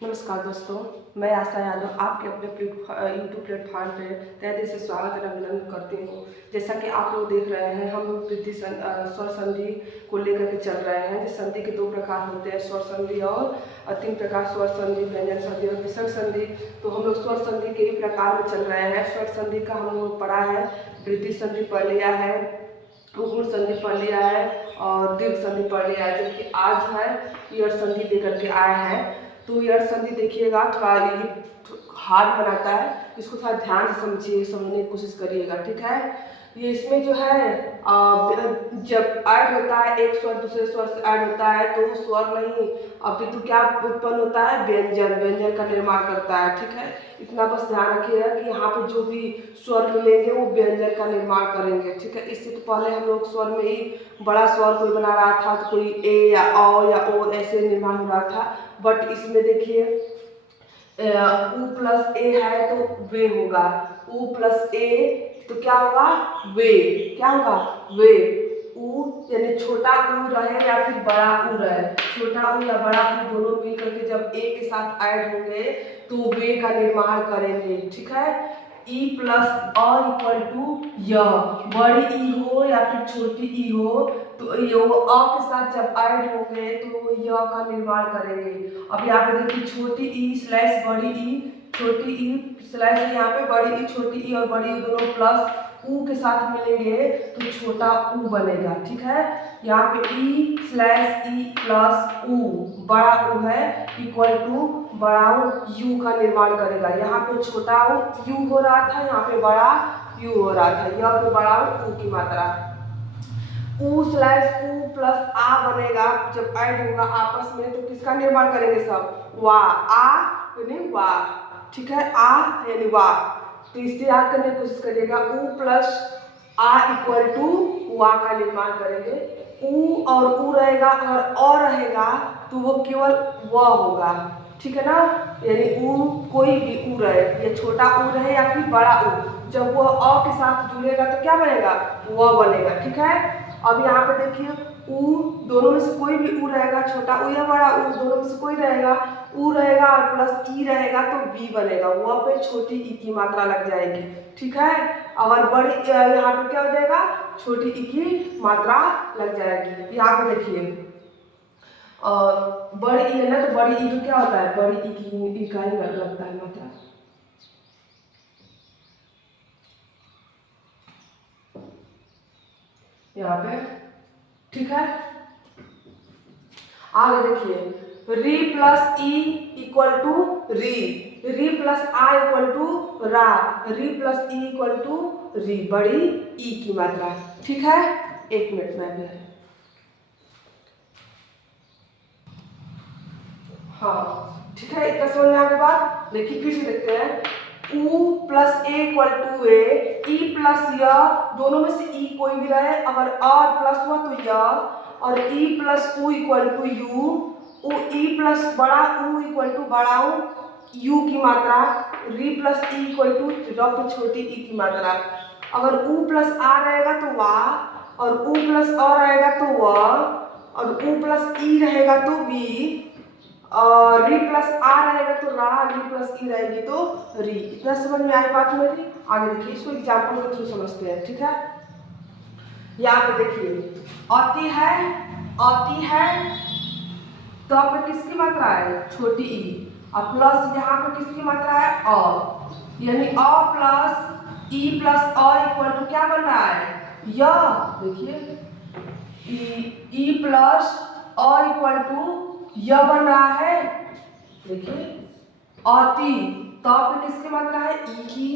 नमस्कार दोस्तों, मैं आशा यादव आपके अपने यूट्यूब प्लेटफॉर्म पे तहे दिल से स्वागत और अभिनंदन करती हूँ। जैसा कि आप लोग देख रहे हैं, हम लोग स्वर संधि को लेकर के चल रहे हैं। जिस संधि के दो प्रकार होते हैं, स्वर संधि और तीन प्रकार, स्वर संधि, व्यंजन संधि और विसर्ग संधि। तो हम लोग स्वर संधि के ही प्रकार में चल रहे हैं। स्वर संधि का हम लोग पढ़ा है, वृद्धि संधि पढ़ लिया है, गुण संधि पढ़ लिया है और दीर्घ संधि पढ़ लिया है, जबकि आज है ईयर संधि लेकर के आए हैं। तो ईयर संधि देखिएगा, थोड़ा ये हार्ड बनाता है, इसको थोड़ा ध्यान से समझिए, समझने की कोशिश करिएगा, ठीक है। ये इसमें जो है जब ऐड होता है एक स्वर दूसरे स्वर से ऐड होता है तो स्वर नहीं अपितु क्या उत्पन्न होता है, व्यंजन। व्यंजन का निर्माण करता है, ठीक है। इतना बस ध्यान रखिएगा कि यहाँ पे जो भी स्वर मिलेंगे वो व्यंजन का निर्माण करेंगे, ठीक है। इससे तो पहले हम लोग स्वर में ही बड़ा स्वर कोई बना रहा था, तो कोई ए या ओ या ओ ऐसे निर्माण हो रहा था। बट इसमें देखिए उ प्लस ए है तो वे होगा, उ प्लस ए तो क्या होगा, वे। क्या होगा, वे। उ यानी छोटा उ रहे या फिर बड़ा उ रहे, छोटा उ या बड़ा उ दोनों मिल करके जब ए के साथ ऐड होंगे तो वे का निर्माण करेंगे, ठीक है। ई प्लस अ इक्वल टू य, बड़ी ई हो या फिर छोटी ई हो तो ये अ के साथ जब ऐड होंगे तो य का निर्माण करेंगे। अब यहाँ पे देखिए छोटी ई स्लैश बड़ी ई, छोटी ई स्लैश यहाँ पे बड़ी ई, छोटी ई और बड़ी ई दोनों प्लस उ के साथ मिलेंगे तो छोटा उ बनेगा, ठीक है। यहाँ पे ई स्लैश ई प्लस उ, बड़ा उ है, इक्वल टू बड़ा यू का निर्माण करेगा। यहाँ पे छोटा यू हो रहा था, यहाँ पे बड़ा यू हो रहा था, यहाँ पे बड़ा उ की मात्रा। उ स्लैश उ प्लस आ बनेगा, जब ऐड होगा आपस में तो किसका निर्माण करेंगे सब, वा। आ यानी वा, ठीक है, आ यानी वा। तो इससे याद करने की कोशिश करिएगा, उ प्लस आ इक्वल टू वा का निर्माण करेंगे। उ और उ रहेगा और अ रहेगा तो वो केवल व होगा, ठीक है ना। यानी उ कोई भी उ रहे, ये छोटा उ रहे या फिर बड़ा उ, जब वो अ के साथ जुड़ेगा तो क्या बनेगा, व बनेगा, ठीक है। अब यहाँ पे देखिए उ दोनों में से कोई भी उ रहेगा, छोटा उ या बड़ा उ दोनों में से कोई रहेगा, उ रहेगा और प्लस ई रहेगा तो बी बनेगा, वह पे छोटी ई की मात्रा लग जाएगी, ठीक है। अगर बड़ी यहाँ पे क्या हो जाएगा, छोटी ई की मात्रा लग जाएगी। यहाँ पे देखिए बड़ी ई है ना, तो बड़ी ई तो क्या होता है, बड़ी ई की इकाई लगता है मात्रा। यहाँ पे ठीक है। आगे देखिए री प्लस ई इक्वल टू री, री प्लस आ इक्वल टू रा, री प्लस ई इक्वल टू री, बड़ी ई की मात्रा, ठीक है। एक मिनट में भी है, हाँ ठीक है। इतना समझ में आगे बात, देखिए फिर से देखते हैं। उ प्लस ए इक्वल टू ए, ई प्लस य, दोनों में से ई कोई भी रहे, अगर और प्लस हुआ तो य, और ई प्लस उ इक्वल टू यू, उ ई प्लस बड़ा उ इक्वल टू बड़ा उ, यू की मात्रा, री प्लस ई इक्वल टू रफ छोटी ई की मात्रा। अगर उ प्लस आ रहेगा तो वा, और उ प्लस अ रहेगा तो व, और उ प्लस ई रहेगा तो वी, और री प्लस आ रहेगा तो रा, री प्लस ई रहेगी तो री। इतना समझ में आई बात मेरी। आगे देखिए, इसको एग्जाम्पल के थ्रू समझते हैं, ठीक है। यहाँ पे देखिए अति है, अति है तो आप पे किसकी मात्रा है, छोटी ई, और प्लस यहाँ पे किसकी मात्रा है, अ, यानी अ प्लस ई प्लस अ इक्वल टू क्या बन रहा है, य। देखिए ई प्लस अ इक्वल टू य बन रहा है। देखिए अति, तो पे किसकी मात्रा है, ई की,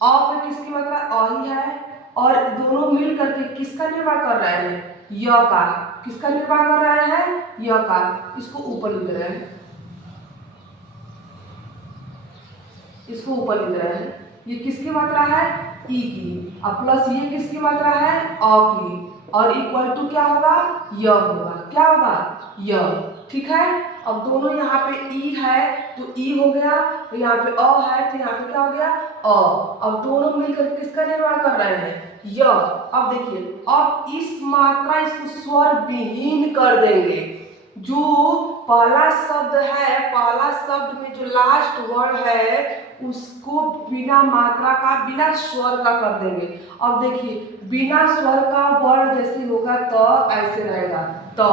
अ पे किसकी मात्रा अ ही है, और दोनों मिल करके किसका निर्माण कर रहे हैं, य का। किसका निर्माण कर रहे हैं, य का। इसको ऊपर लिख रहे हैं, इसको ऊपर लिख रहे हैं। ये किसकी मात्रा है, ई की, और प्लस ये किसकी मात्रा है, अ की, और इक्वल टू क्या होगा, य होगा। क्या होगा, य, ठीक है। अब दोनों यहाँ पे ई है तो ई हो गया, तो यहाँ पे अ है तो यहाँ पे क्या हो गया, अ। अब दोनों मिलकर किसका निर्माण कर रहे हैं, य। अब देखिए, अब इस मात्रा इसको स्वर विहीन कर देंगे। जो पहला शब्द है, पहला शब्द में जो लास्ट वर्ड है उसको बिना मात्रा का, बिना स्वर का कर देंगे। अब देखिए बिना स्वर का वर्ड जैसे होगा तो ऐसे रहेगा तो,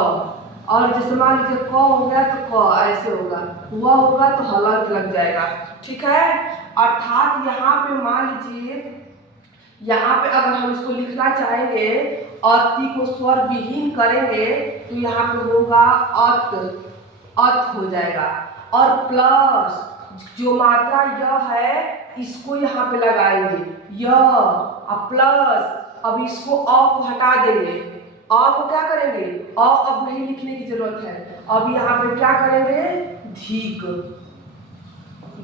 और जैसे मान लीजिए क हो गया तो क ऐसे होगा, वह होगा तो हलंत लग जाएगा। ठीक है, अर्थात यहाँ पे मान लीजिए, यहाँ पे अगर हम इसको लिखना चाहेंगे अति को स्वर विहीन करेंगे तो यहाँ पे होगा अत, अत हो जाएगा। और प्लस जो मात्रा य है इसको यहाँ पे लगाएंगे य, और प्लस अब इसको अ को हटा देंगे, अ को क्या करेंगे, अ अब नहीं लिखने की जरूरत है, अब यहाँ पे क्या करेंगे धीक,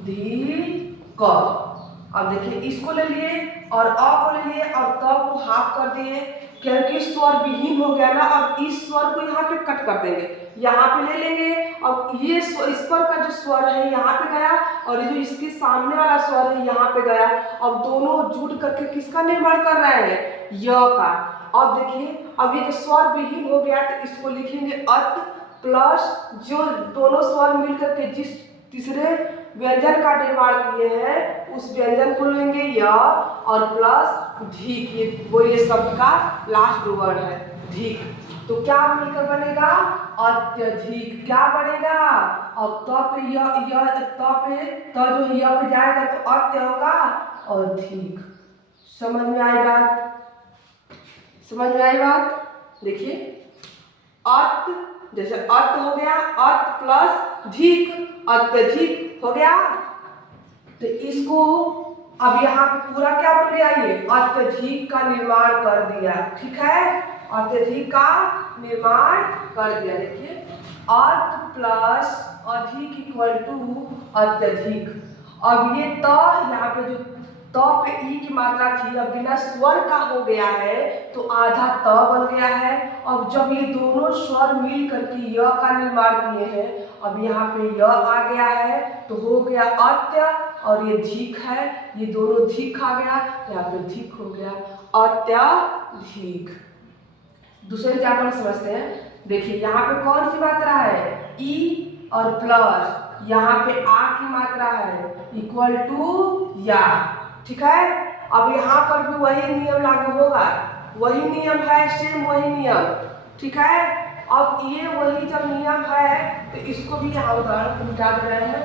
धी क। अब देखिए इसको ले लिए और अ को ले लिए और त को हाफ कर दिए, क्योंकि स्वर विहीन हो गया ना। अब इस स्वर को यहाँ पे कट कर देंगे, यहाँ पे ले लेंगे। अब ये इस पर का जो स्वर है यहाँ पे गया और ये जो इसके सामने वाला स्वर है यहाँ पे गया। अब दोनों जुड़ करके किसका निर्माण कर रहे हैं, य का। अब देखिए अब ये जो स्वर विहीन हो गया तो इसको लिखेंगे अत प्लस जो दोनों स्वर मिल करके जिस तीसरे व्यंजन का निर्माण किए हैं उस व्यंजन को लेंगे य और प्लस धीक, ये शब्द का लास्ट वर्ड है धीक। तो क्या मिलकर बनेगा अत्यधिक, क्या बनेगा। अब त पे त जो य पे जाएगा तो अत्य होगा और धीक। समझ में आई बात, समझ में आई बात। देखिए अत, जैसे अत हो गया, अत प्लस धीक अत्यधिक हो गया। तो इसको अब यहाँ पे पूरा क्या बन गया, ये अत्यधिक का निर्माण कर दिया। ठीक है, अत्यधिक का निर्माण कर दिया। देखिए अत प्लस अधिक इक्वल टू अत्यधिक। अब ये त यहाँ पे जो त पे ई की मात्रा थी अब बिना स्वर का हो गया है तो आधा त बन गया है। अब जब ये दोनों स्वर मिल करके य का निर्माण किए हैं, अब यहाँ पे य आ गया है तो हो गया अत्य और ये धीक है, ये दोनों धीक आ गया, यहाँ पे धीक हो गया अत्यधिक। दूसरे एग्जाम्पल समझते हैं। देखिए यहाँ पे कौन सी मात्रा है, ई और प्लस, यहाँ पे आ की मात्रा है इक्वल टू या। ठीक है, अब यहाँ पर भी वही नियम लागू होगा, वही नियम है, सेम वही नियम। ठीक है, अब ये वही जब नियम है तो इसको भी यहाँ उदाहरण को मिटा दे रहे हैं।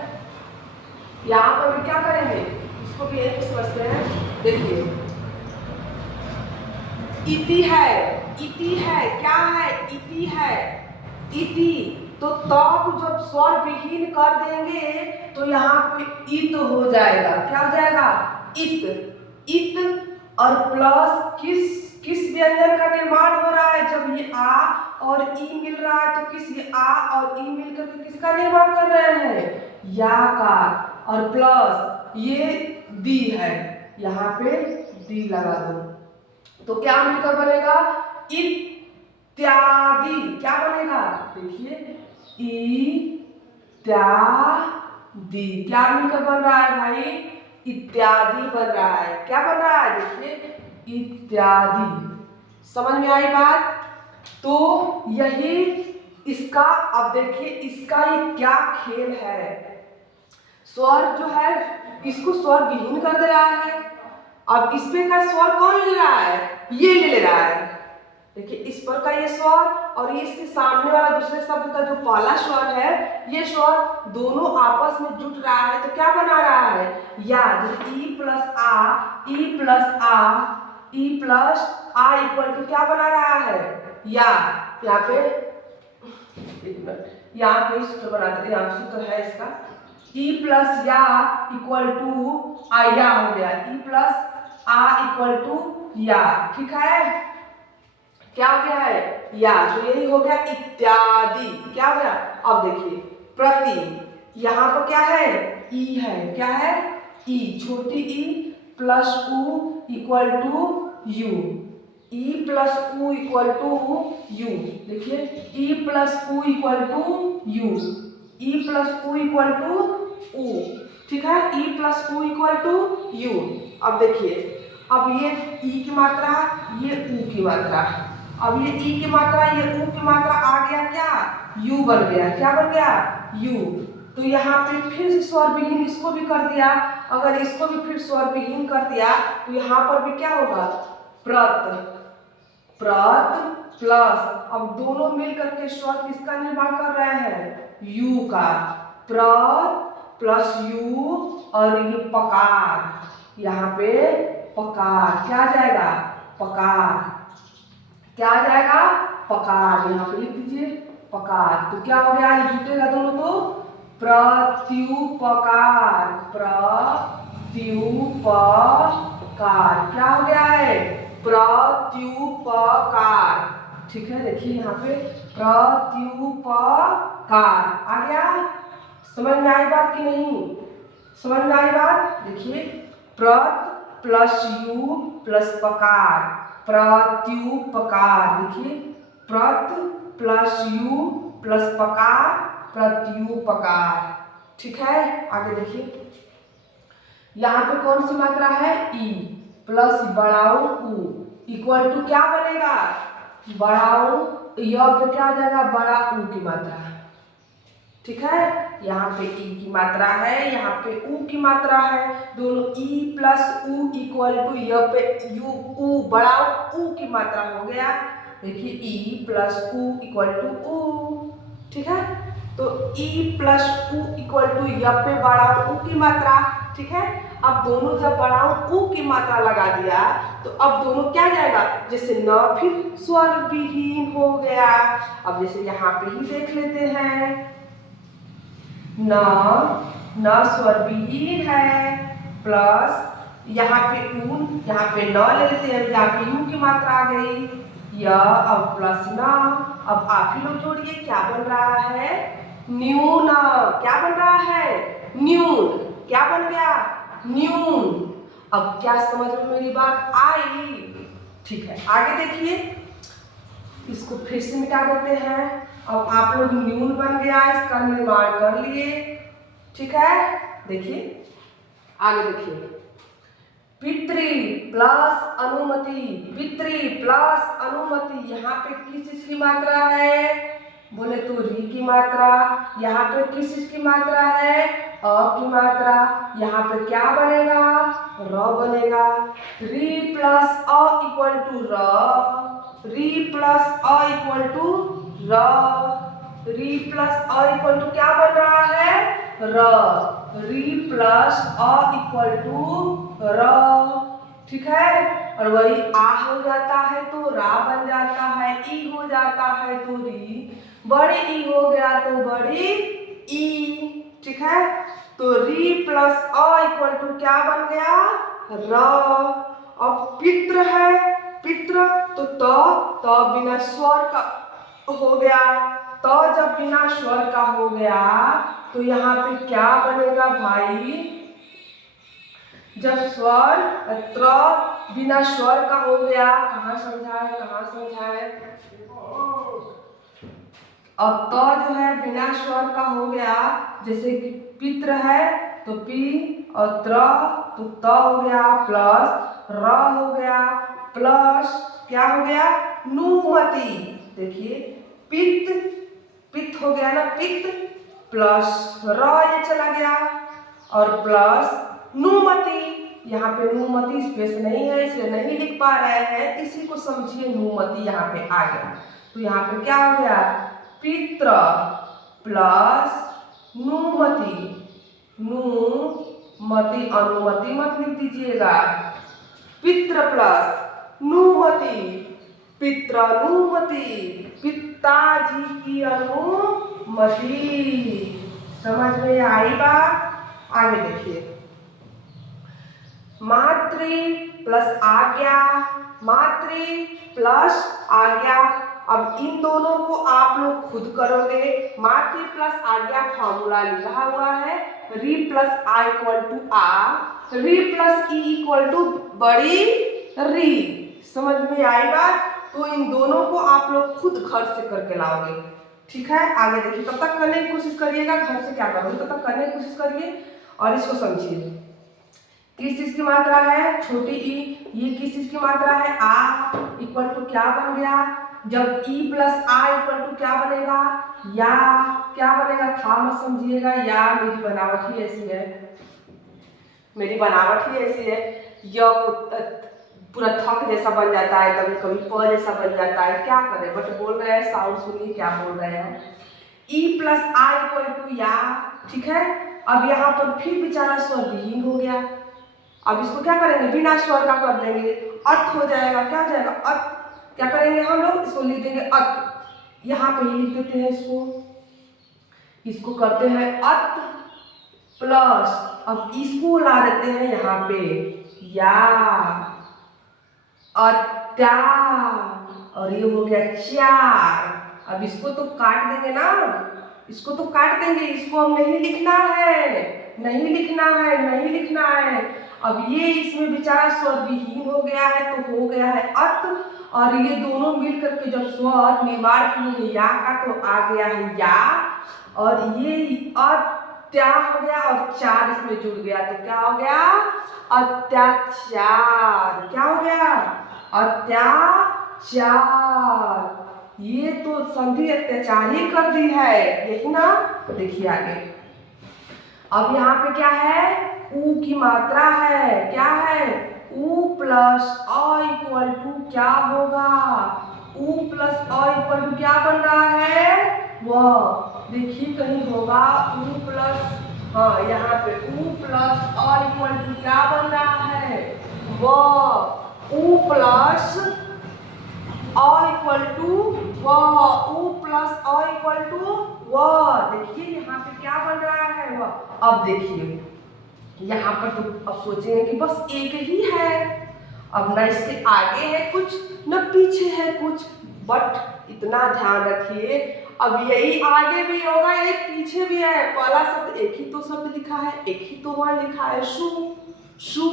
यहाँ पर भी क्या करेंगे, इसको भी एक समझते हैं। देखिए इति है, इति है, क्या है इति है, इति तो त को जब स्वर विहीन कर देंगे तो यहाँ पे इत हो जाएगा, क्या हो जाएगा इत, इत और प्लस किस व्यंजन का निर्माण हो रहा है, जब ये आ और ई मिल रहा है तो किस, ये आ और ई मिलकर के किसका निर्माण कर रहे हैं, या का। और प्लस ये दी है, यहाँ पे दी लगा दो तो क्या मिलकर बनेगा इत्यादि। क्या बनेगा, देखिए इत्यादि, क्या मिलकर बन रहा है भाई, इत्यादि बन रहा है। क्या बन रहा है, देखिए इत्यादि। समझ में आई बात। तो यही इसका, अब देखिए इसका ये क्या खेल है, स्वर जो है इसको स्वर विहीन कर दे रहा है। अब इस पे का स्वर कौन ले रहा है, ये ले रहा है। देखिए इस पर का ये स्वर और ये इसके सामने वाला दूसरे शब्द का जो पहला स्वर है, ये स्वर दोनों आपस में जुट रहा है तो क्या बना रहा है, या। ई प्लस आ, ई प्लस आ, ई प्लस आ इक्वल टू क्या बना रहा है, या। यहाँ पे एक मिनट, यहाँ पे सूत्र बनाते हैं, यहाँ सूत्र है इसका, ई प्लस या इक्वल टू आ, या हो गया, ई प्लस आ इक्वल टू या। ठीक है, क्या हो गया है, या। तो यही हो गया इत्यादि। क्या हो गया, अब देखिए प्रति, यहाँ पर क्या है, ई है, क्या है ई, छोटी ई प्लस उ इक्वल टू यू, ई प्लस उ इक्वल टू यू। देखिए ई प्लस उ इक्वल टू यू, ई प्लस उ इक्वल टू उ। ठीक है, ई प्लस उ इक्वल टू यू। अब देखिए अब ये ई की मात्रा, ये उ की मात्रा, अब ये ई की मात्रा, ये ऊ की मात्रा आ गया क्या, यू बन गया। क्या बन गया, यू। तो यहाँ पे फिर से स्वर विहीन इसको भी कर दिया। अगर इसको भी फिर स्वर विहीन कर दिया तो यहाँ पर भी क्या होगा, प्रत, प्रत प्लस, अब दोनों मिलकर के स्वर किसका निर्माण कर रहे हैं, यू का। प्रत प्लस यू और ये पकार, यहाँ पे पकार क्या आ जाएगा, पकार, क्या आ जाएगा, पकार। यहाँ पे लिख दीजिए पकार। तो क्या हो गया, ये जुटेगा दोनों तो प्रत्युपकार, प्रत्युपकार क्या हो गया है, प्रत्युपकार। ठीक है, देखिए यहाँ पे प्रत्युपकार आ गया। समझ में आई बात कि नहीं, समझ में आई बात। देखिए प्रत प्लस यू प्लस पकार, प्रत्युपकार। देखिए प्रत प्लस यू प्लस पकार, प्रत्युपकार। ठीक है, आगे देखिए यहाँ पे कौन सी मात्रा है, ई प्लस बड़ाऊ ऊ इक्वल टू क्या बनेगा, बड़ाऊ, यह पे क्या आ जाएगा, बड़ा ऊ की मात्रा। ठीक है, यहाँ पे ई की मात्रा है, यहाँ पे ऊ की मात्रा है, दोनों ई प्लस ऊ इक्वल टू यहाँ पे यू ऊ बड़ा ऊ की मात्रा हो गया। देखिए ई प्लस ऊ इक्वल टू ऊ। ठीक है, तो ई प्लस ऊ इक्वल टू यहाँ पे बड़ा ऊ की मात्रा। ठीक है, अब दोनों जब बड़ा ऊ की मात्रा लगा दिया तो अब दोनों क्या जाएगा, जैसे न फिर स्वर विहीन हो गया। अब जैसे यहाँ पे ही देख लेते हैं, न स्वर विहीन है, प्लस यहाँ पे ऊन, यहाँ पे न ले लेते हैं, यहाँ पे यू की मात्रा आ गई, य अब प्लस न। अब आप ही लोग जोड़िए, क्या बन रहा है, न्यून। क्या बन रहा है, न्यून। क्या बन गया, न्यून। अब क्या समझ में मेरी बात आई। ठीक है, आगे देखिए, इसको फिर से मिटा देते हैं। अब आप लोग न्यून बन गया, इसका निर्माण कर लिए। ठीक है, देखिए आगे देखिए, पितृ प्लस अनुमति, पितृ प्लस अनुमति, यहाँ पे किस चीज की मात्रा है, बोले तो री की मात्रा। यहाँ पे किस चीज की मात्रा है, अ की मात्रा। यहाँ पे क्या बनेगा, र बनेगा। री प्लस अ इक्वल टू र, री प्लस अ इक्वल टू र, री प्लस अ इक्वल टू क्या बन रहा है, र, री प्लस अ इक्वल टू र। ठीक है, और वही आ हो जाता है तो रा बन जाता है, ई हो जाता है तो री, बड़ी ई हो गया तो बड़ी ई। ठीक है, तो री प्लस अ इक्वल टू क्या बन गया, र। अब पितृ है, पितृ तो बिना स्वर का हो गया, तो जब बिना स्वर का हो गया तो यहाँ पे क्या बनेगा भाई, जब स्वर त्र बिना स्वर का हो गया, कहाँ समझाए, कहाँ समझाए। अब तो जो है बिना स्वर का हो गया, जैसे कि पितृ है तो पी और त्र तो त हो गया, प्लस र हो गया, प्लस क्या हो गया, नुमति। देखिए पित्त, पित्त हो गया ना, पित्त प्लस र ये चला गया और प्लस नुमति। यहाँ पे नुमति स्पेस नहीं है इसलिए नहीं लिख पा रहे हैं, इसी को समझिए, नुमति यहाँ पे आ गया। तो यहाँ पे क्या हो गया, पित्र प्लस नुमति, नुमति, अनुमति मत लिख दीजिएगा, पित्र प्लस नुमति, पित्रानुमति, पिताजी की अनुमति। समझ में आई बात। आगे देखिए, मातृ प्लस आज्ञा, मातृ प्लस आज्ञा। अब इन दोनों को आप लोग खुद करोगे। मातृ प्लस आज्ञा फॉर्मूला लिखा हुआ है, री प्लस आ इक्वल टू आ, री प्लस ई इक्वल टू बड़ी री। समझ में आई बात। तो इन दोनों को आप लोग खुद घर से करके लाओगे। ठीक है, आगे देखिए, तब तक करने की कोशिश करिएगा, घर से क्या करोगे तब तक करने की कोशिश करिए और इसको समझिए। किस चीज की मात्रा है, छोटी ई, ये किस चीज की मात्रा है, आ इक्वल टू क्या बन गया, जब ई प्लस आ इक्वल टू क्या बनेगा, या क्या बनेगा, था मत समझिएगा, या मेरी बनावट ही ऐसी है, मेरी बनावट ही ऐसी है, यह पूरा थक जैसा बन जाता है, कभी कभी प जैसा बन जाता है, क्या करें, बट बोल रहे हैं, साउंड सुनिए क्या बोल रहे हैं, ई प्लस आ इक्वल टू या, ठीक है। अब यहाँ पर फिर बेचारा स्वर विहीन हो गया, अब इसको क्या करेंगे, बिना स्वर का कर देंगे, अर्थ हो जाएगा, क्या हो जाएगा, अर्थ, क्या करेंगे हम लोग, इसको लिख देंगे अर्थ, यहाँ पे ही लिख देते हैं इसको करते हैं अर्थ प्लस, अब इसको ला देते हैं यहाँ पे या, अत्या, और ये हो गया चार। अब इसको तो काट देंगे ना, इसको तो काट देंगे, इसको हम नहीं लिखना है, नहीं लिखना है, नहीं लिखना है। अब ये इसमें बेचारा स्वर विहीन हो गया है, तो हो गया है अत, और ये दोनों मिल करके जब स्वर निर्माण किए या का, तो आ गया है या, और ये अत्या हो गया और चार इसमें जुड़ गया, तो क्या हो गया, अत्याचार, क्या हो गया, अत्याचार। ये तो संधि अत्याचार ही कर दी है, यही ना, देखिए आगे। अब यहाँ पे क्या है, ऊ की मात्रा है, क्या है, ऊ प्लस अ इक्वल टू क्या होगा, ऊ प्लस अ इक्वल टू क्या बन रहा है, वह देखिए कहीं होगा, ऊ प्लस, हाँ यहाँ पे ऊ प्लस अ इक्वल टू क्या बन रहा है, वह ऊ प्लस अ इक्वल टू वह, ऊ प्लस अ इक्वल टू वह, देखिए यहाँ पे क्या बन रहा है, वह। अब देखिए यहाँ पर तो अब सोचेंगे कि बस एक ही है, अब ना इसके आगे है कुछ न पीछे है कुछ, बट इतना ध्यान रखिए, अब यही आगे भी होगा, यही पीछे भी है, पहला शब्द एक ही तो शब्द लिखा है, एक ही तो वर्ण लिखा है, शु शु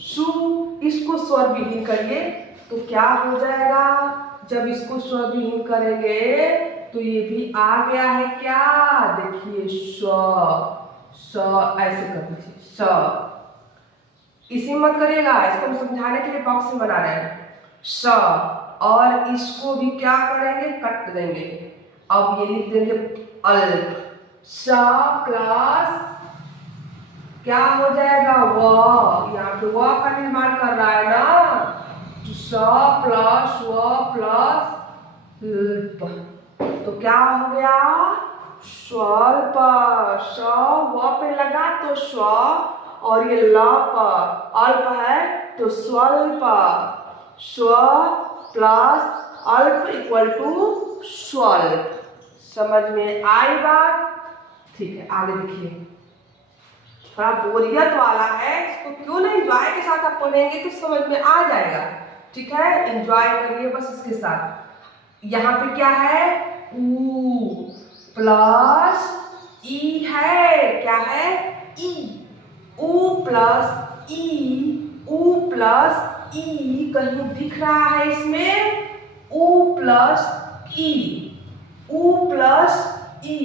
शु, इसको स्वर विहीन करिए तो क्या हो जाएगा, जब इसको स्वर विहीन करेंगे तो ये भी आ गया है, क्या देखिए, स्व स, ऐसे कर दीजिए स, इसी मत करिएगा, इसको हम समझाने के लिए बॉक्स में बना रहे हैं, स, और इसको भी क्या करेंगे, कट देंगे, अब ये लिख देंगे अल्प, स प्लस क्या हो जाएगा, व, यहाँ पे व का निर्माण कर रहा है ना, स प्लस व प्लस ल्प, तो क्या हो गया, स्वल्प, स व पे लगा तो स्व, और ये ल पर अल्प है तो स्वल्प, स्व प्लस अल्प इक्वल टू स्वल्प, समझ में आई बात, ठीक है। आगे देखिए, थोड़ा बोरियत वाला है, इसको क्यों नहीं एंजॉय के साथ आप पढ़ेंगे तो समझ में आ जाएगा, ठीक है, एंजॉय करिए बस इसके साथ। यहाँ पे क्या है, ऊ प्लस ई है, क्या है, ई, ऊ प्लस ई, ऊ प्लस ई कहीं दिख रहा है इसमें, ऊ प्लस ई, ऊ प्लस ई,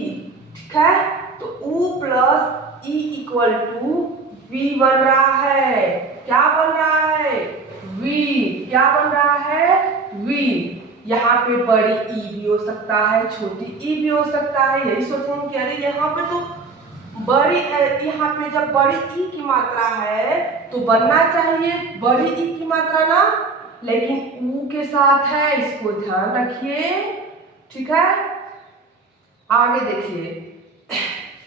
ठीक है, तो ऊ प्लस ई इक्वल टू वी बन रहा है, क्या बन रहा है, वी, क्या बन रहा है, वी। यहाँ पे बड़ी ई भी हो सकता है, छोटी ई भी हो सकता है, यही सोचेंगे कि अरे यहाँ पे तो बड़ी, यहाँ पे जब बड़ी ई की मात्रा है तो बनना चाहिए बड़ी ई की मात्रा ना, लेकिन ऊ के साथ है, इसको ध्यान रखिए, ठीक है। आगे देखिए,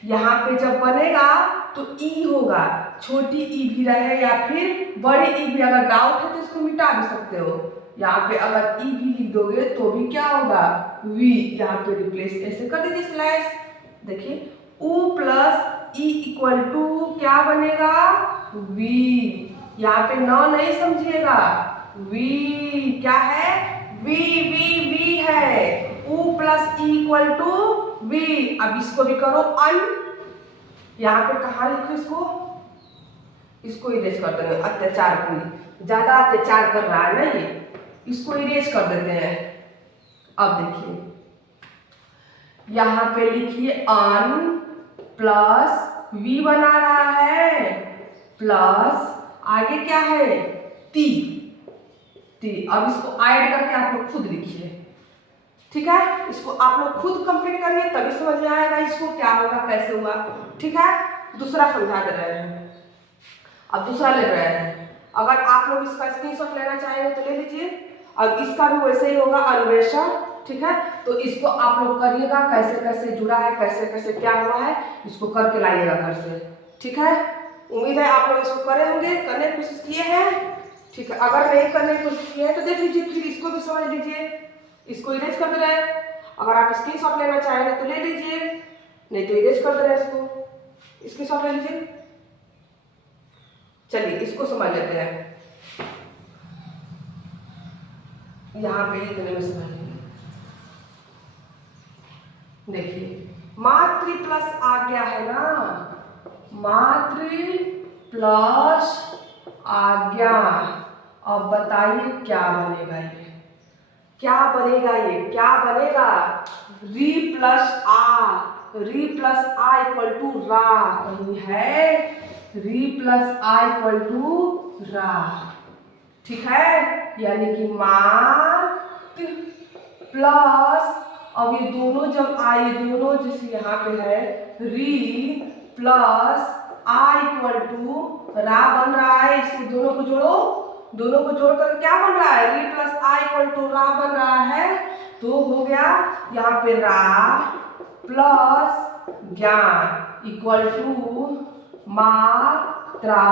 यहाँ पे जब बनेगा तो ई होगा, छोटी ई भी रहे या फिर बड़ी ई भी, अगर डाउट है तो इसको मिटा भी सकते हो, यहाँ पे अगर ई भी लिख दोगे तो भी क्या होगा, वी, यहाँ पे रिप्लेस ऐसे कर दीजिए स्लैश, देखिए ऊ प्लस ई इक्वल टू क्या बनेगा, वी, यहाँ पे न नहीं समझिएगा, वी क्या है, वी वी वी है, ऊ प्लस ई इक्वल टू वी। अब इसको भी करो अन, यहाँ पे कहाँ लिखो इसको इरेज कर देंगे, अत्याचार पूरी, ज्यादा अत्याचार कर रहा है ना ये, इसको इरेज कर देते हैं। अब देखिए यहाँ पे लिखिए अन प्लस वी बना रहा है, प्लस आगे क्या है, ती ती, अब इसको ऐड करके आप लोग खुद लिखिए, ठीक है, इसको आप लोग खुद कंप्लीट करिए तभी समझ में आएगा इसको क्या होगा कैसे हुआ। ठीक है, दूसरा समझा दे रहे हैं। अब दूसरा ले रहे हैं, अगर आप लोग इसका स्क्रीनशॉट लेना चाहेंगे तो ले लीजिए। अब इसका भी वैसे ही होगा अन्वेषण। ठीक है, तो इसको आप लोग करिएगा कैसे कैसे जुड़ा है, कैसे कैसे क्या हुआ है, इसको करके लाइएगा घर से। ठीक है, उम्मीद है आप लोग इसको करे होंगे, करने की कोशिश किए हैं। ठीक है, अगर नहीं करने की कोशिश किए हैं तो देख लीजिए, फिर इसको भी समझ लीजिए। इसको इरेज कर दे रहे हैं, अगर आप स्क्रीनशॉट लेना चाहेंगे तो ले लीजिए, नहीं तो इरेज कर दे रहे हैं इसको। स्क्रीनशॉट ले लीजिए। चलिए इसको समझ लेते हैं, यहाँ पे इतने में समझ लेंगे। देखिए मातृ प्लस आज्ञा है ना, मातृ प्लस आज्ञा। अब बताइए क्या बनेगा ये, क्या बनेगा ये, क्या बनेगा? री प्लस आ, री प्लस आ इक्वल टू रा, कहीं है री प्लस आ इक्वल टू रा। ठीक है, यानी कि मात प्लस, अब ये दोनों जब आए, दोनों जैसे यहाँ पे है री प्लस आ इक्वल टू रा बन रहा है। इसको दोनों को जोड़ो, दोनों को जोड़कर क्या बन रहा है? री प्लस आ इक्वल टू रा बन रहा है। तो हो गया यहाँ पे रा प्लस ज्ञान इक्वल टू मात्रा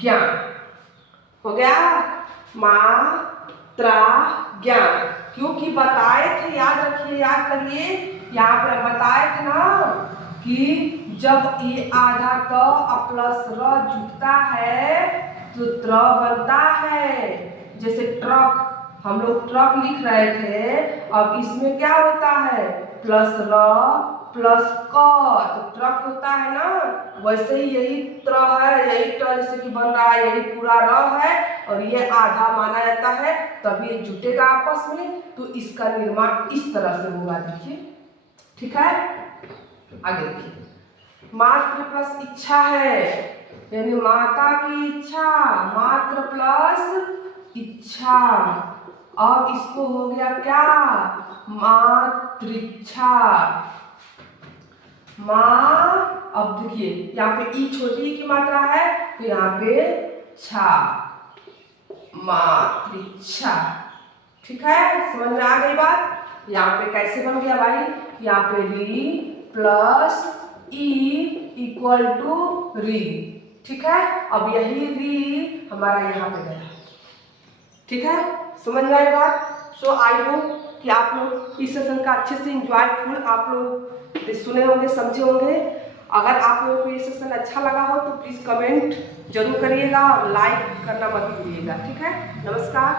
ज्ञान। हो गया मात्रा ज्ञान, क्योंकि बताए थे, याद रखिए, याद करिए, यहाँ पे बताए थे ना कि जब ये आधा त प्लस र जुटता है तो त्र बनता है। जैसे ट्रक, हम लोग ट्रक लिख रहे थे, अब इसमें क्या होता है? प्लस र प्लस क, तो ट्रक होता है ना। वैसे ही यही त्र है, यही ट जैसे कि बन रहा है, यही पूरा र है और ये आधा माना जाता है, तब ये जुटेगा आपस में, तो इसका निर्माण इस तरह से होगा। देखिए, ठीक है, आगे देखिए। मात्र प्लस इच्छा है, यानी माता की इच्छा, मात्र प्लस इच्छा। अब इसको हो गया क्या? मातृच्छा। माँ, अब देखिए यहाँ पे ई छोटी की मात्रा है तो यहाँ पे छा, मातृच्छा। ठीक है, समझ में आ गई बात? यहाँ पे कैसे बन गया भाई? यहाँ पे री प्लस ई इक्वल टू री। ठीक है, अब यही री हमारा यहाँ पे गया। ठीक है, समझ में आई बात? सो आई होप कि आप लोग इस सेशन का अच्छे से इंजॉयफुल आप लोग सुने होंगे, समझे होंगे। अगर आप लोगों को ये सेशन अच्छा लगा हो तो प्लीज़ कमेंट जरूर करिएगा और लाइक करना मत भूलिएगा। ठीक है, नमस्कार।